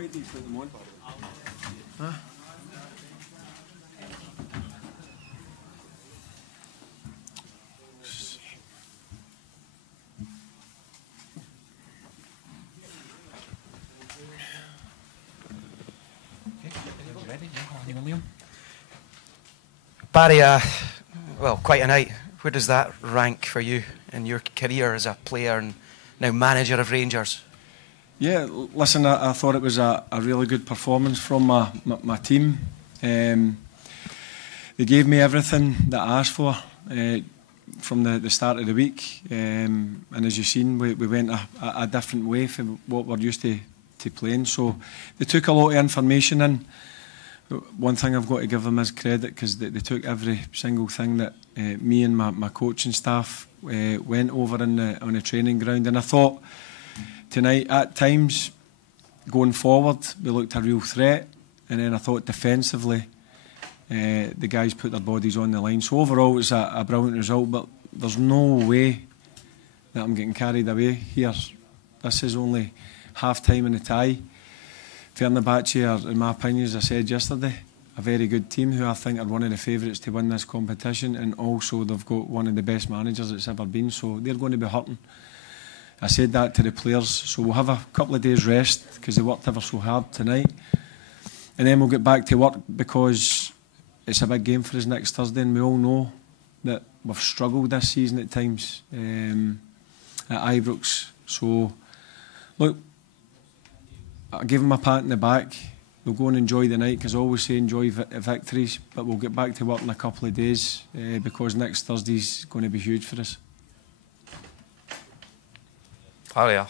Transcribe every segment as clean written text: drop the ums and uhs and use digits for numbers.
way do you put them on? Huh? Barry, well, quite a night. Where does that rank for you in your career as a player and now manager of Rangers? Yeah, listen, I thought it was a really good performance from my team. They gave me everything that I asked for from the start of the week. And as you've seen, we went a different way from what we're used to playing. So they took a lot of information in. One thing I've got to give them is credit, because they took every single thing that me and my coaching staff went over on the training ground. And I thought tonight, at times, going forward, we looked a real threat. And then I thought defensively, the guys put their bodies on the line. So overall, it's a brilliant result, but there's no way that I'm getting carried away here. This is only half-time in the tie. Fenerbahçe are, in my opinion, as I said yesterday, a very good team who I think are one of the favourites to win this competition, and also they've got one of the best managers that's ever been, so they're going to be hurting. I said that to the players, so we'll have a couple of days rest because they worked ever so hard tonight, and then we'll get back to work because it's a big game for us next Thursday, and we all know that we've struggled this season at times at Ibrox. So look, I'll give them a pat in the back. We'll go and enjoy the night, because I always say enjoy victories, but we'll get back to work in a couple of days because next Thursday's going to be huge for us. Harry,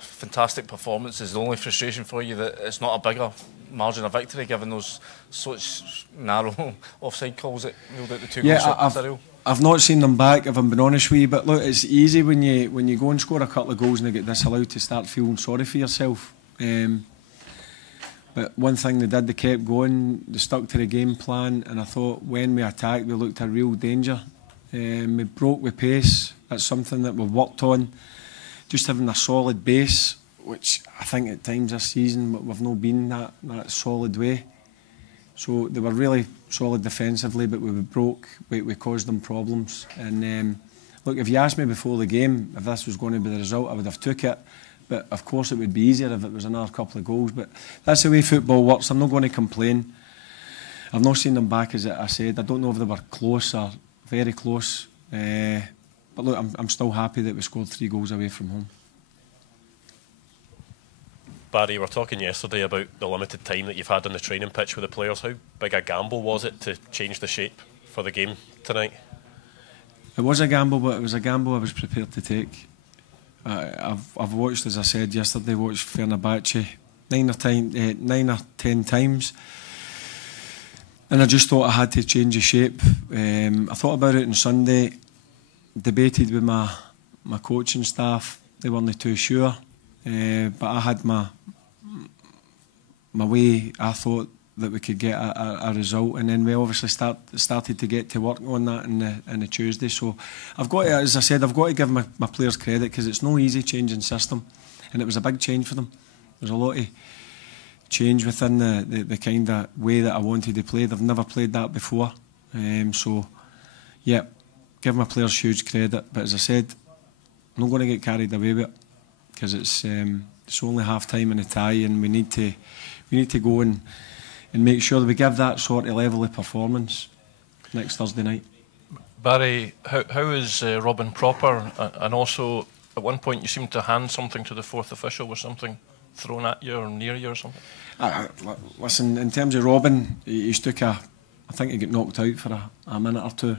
fantastic performance. Is the only frustration for you that it's not a bigger margin of victory, given those such narrow offside calls that ruled out the two goals? I've not seen them back, if I'm being honest with you, but look, it's easy when you go and score a couple of goals and they get disallowed to start feeling sorry for yourself. But one thing they did, they kept going, they stuck to the game plan, and I thought when we attacked, we looked a real danger. We broke with pace. That's something that we've worked on. Just having a solid base, which I think at times this season we've not been that solid way. So they were really solid defensively, but we broke, we caused them problems. And look, if you asked me before the game if this was going to be the result, I would have took it. But of course it would be easier if it was another couple of goals. But that's the way football works. I'm not going to complain. I've not seen them back, as I said. I don't know if they were close or very close. But look, I'm still happy that we scored 3 goals away from home. Barry, we were talking yesterday about the limited time that you've had on the training pitch with the players. How big a gamble was it to change the shape for the game tonight? It was a gamble, but it was a gamble I was prepared to take. I've watched, as I said yesterday, watched Fenerbahçe 9 or 10 times, and I just thought I had to change the shape. I thought about it on Sunday, debated with my coaching staff. They weren't too sure, but I had my way. I thought that we could get a result, and then we obviously started to get to work on that in the Tuesday. So I've got to, as I said, I've got to give my players credit, because it's no easy changing system, and it was a big change for them. There's a lot of change within the kind of way that I wanted to play. They've never played that before, so yeah, give my players huge credit. But as I said, I'm not going to get carried away with it, because it's only half time in the tie, and we need to go and make sure that we give that sort of level of performance next Thursday night. Barry, how is Robin proper? And also, at one point you seemed to hand something to the fourth official. Was something thrown at you or near you or something? Listen, in terms of Robin, he's took I think he got knocked out for a minute or two.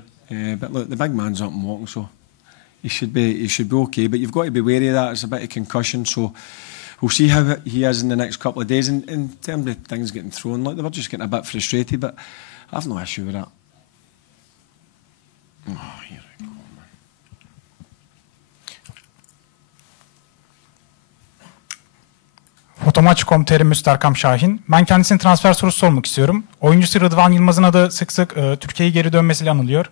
But look, the big man's up and walking, so he should be okay. But you've got to be wary of that. It's a bit of concussion, so we'll see how he is in the next couple of days. In terms of things getting thrown, like, they were just getting a bit frustrated, but I've no issue with that. Oh, here we go, man. Fotomaç.com.tr Müsterkam Şahin. Ben kendisine transfer sorusu sormak istiyorum. Oyuncusu Rıdvan Yılmaz'ın adı sık sık Türkiye'ye geri dönmesiyle anılıyor.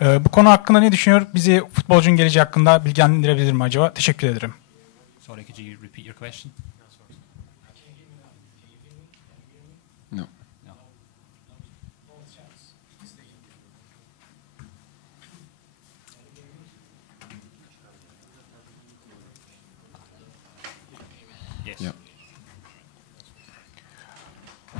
Bu konu hakkında ne düşünüyor? Bizi futbolcunun geleceği hakkında bilgilendirebilir mi acaba? Teşekkür ederim. Sorry, could you repeat your question? Yes. Yeah.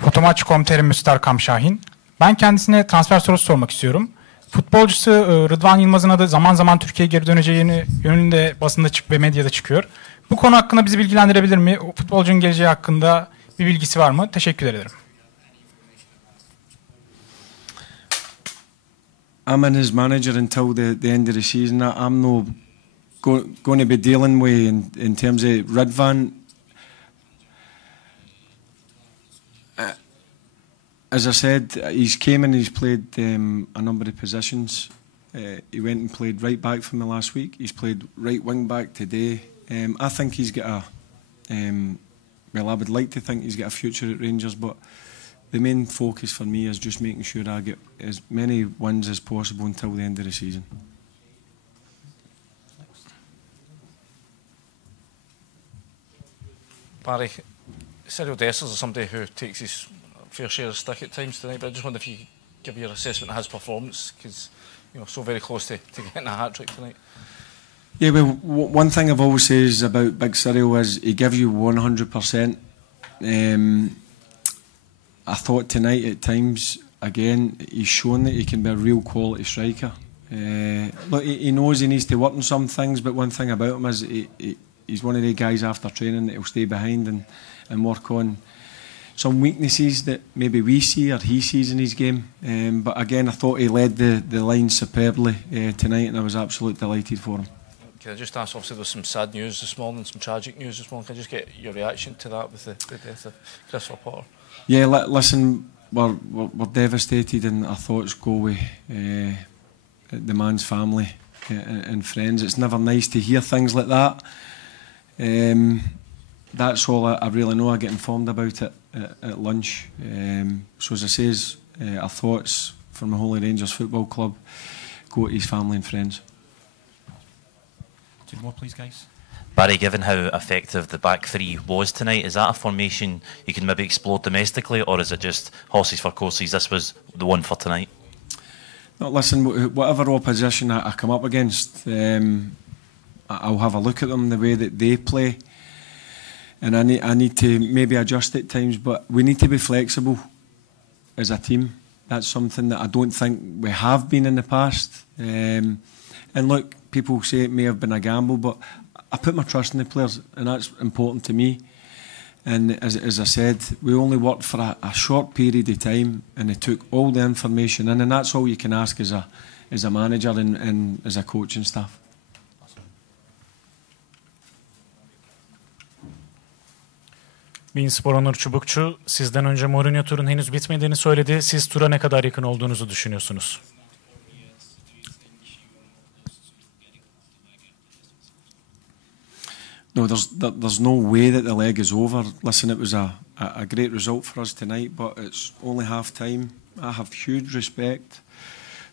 Fotomaç.com terim Müster Kamşahin. Ben kendisine transfer sorusu sormak istiyorum. Futbolcusu Rıdvan Yılmaz'ın adı zaman zaman Türkiye'ye geri döneceğini yönünde basında ve medyada çıkıyor. Bu konu hakkında bizi bilgilendirebilir mi? O futbolcunun geleceği hakkında bir bilgisi var mı? Teşekkür ederim. I'm in his manager until the end of the season. I'm no going to be dealing with in terms of Rıdvan. As I said, he's came and he's played a number of positions. He went and played right back for me last week. He's played right wing back today. I think he's got a well, I would like to think he's got a future at Rangers, but the main focus for me is just making sure I get as many wins as possible until the end of the season. Barry, Cyril Dessers is somebody who takes his fair share of stick at times tonight, but I just wonder if you give your assessment of his performance, because so very close to getting a hat-trick tonight. Yeah, well, one thing I've always said about Big Cyril is he gives you 100%. I thought tonight at times, again, he's shown that he can be a real quality striker. Look, he knows he needs to work on some things, but one thing about him is he's one of the guys after training that he'll stay behind and work on some weaknesses that maybe we see or he sees in his game. But again, I thought he led the line superbly tonight, and I was absolutely delighted for him. Can I just ask, obviously there's some sad news this morning, some tragic news this morning. Can I just get your reaction to that with the death of Christopher Potter? Yeah, listen, we're devastated, and our thoughts go with the man's family and friends. It's never nice to hear things like that. That's all I really know. I get informed about it at lunch. So as I says, our thoughts from the Holy Rangers Football Club go to his family and friends. Two more, please, guys. Barry, given how effective the back three was tonight, is that a formation you can maybe explore domestically, or is it just horses for courses? This was the one for tonight. No, listen, whatever opposition I come up against, I'll have a look at them, the way that they play, and I need to maybe adjust at times, but we need to be flexible as a team. That's something that I don't think we have been in the past. And look, people say it may have been a gamble, but I put my trust in the players, and that's important to me. And as I said, we only worked for a short period of time, and they took all the information in, and that's all you can ask as a manager and as a coaching staff. Beanspor Onur Çubukçu, sizden önce Mourinho turun henüz bitmediğini söyledi. Siz tura ne kadar yakın olduğunuzu düşünüyorsunuz? No, there's no way that the leg is over. Listen, it was a great result for us tonight, but it's only half time. I have huge respect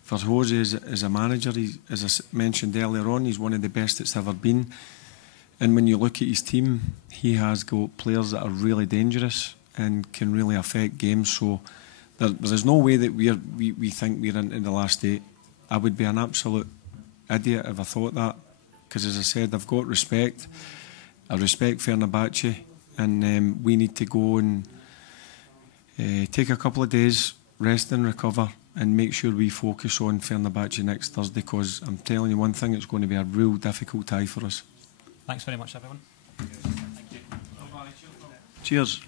for Jose as a manager. As I mentioned earlier on, he's one of the best it's ever been. And when you look at his team, he has got players that are really dangerous and can really affect games. So there's no way that we think we're into the last eight. I would be an absolute idiot if I thought that, because as I said, I've got respect. I respect Fenerbahçe, and we need to go and take a couple of days, rest and recover, and make sure we focus on Fenerbahçe next Thursday, because I'm telling you one thing, it's going to be a real difficult tie for us. Thanks very much, everyone. Cheers.